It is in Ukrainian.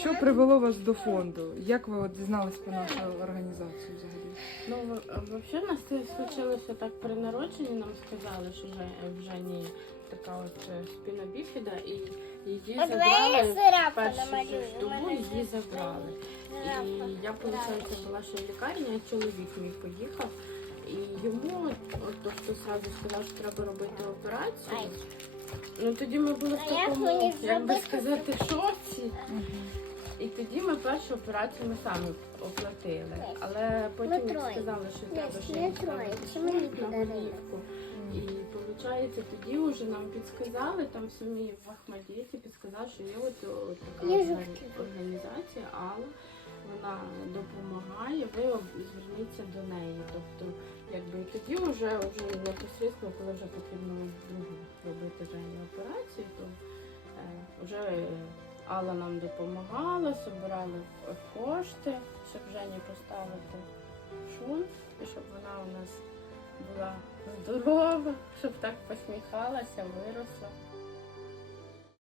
Що привело вас до фонду? Як ви от дізнались про нашу організацію взагалі? Ну, взагалі, у нас це случилося так при народженні, нам сказали, що вже, в Жені така от е, спина біфіда, і її забрали першу ж добу, її забрали. І я, виходить, була ще в лікарні, а чоловік мій поїхав. І йому, от то, хто зразу сказав, що треба робити операцію. Ну тоді ми були в такому, як би сказати, шоці. Першу операцію ми самі оплатили. Але потім як сказали, що треба ще не на подарили. І виходить, тоді вже нам підсказали, там самі в Ахмадіті підсказали, що є от, от така організація Алла. Вона допомагає, ви зверніться до неї. Тобто, якби і тоді вже, вже непосередньо, коли вже потрібно другу робити операцію, то е, вже Алла нам допомагала, збирали кошти, щоб Жені поставити шум, і щоб вона у нас була здорова, щоб так посміхалася, виросла.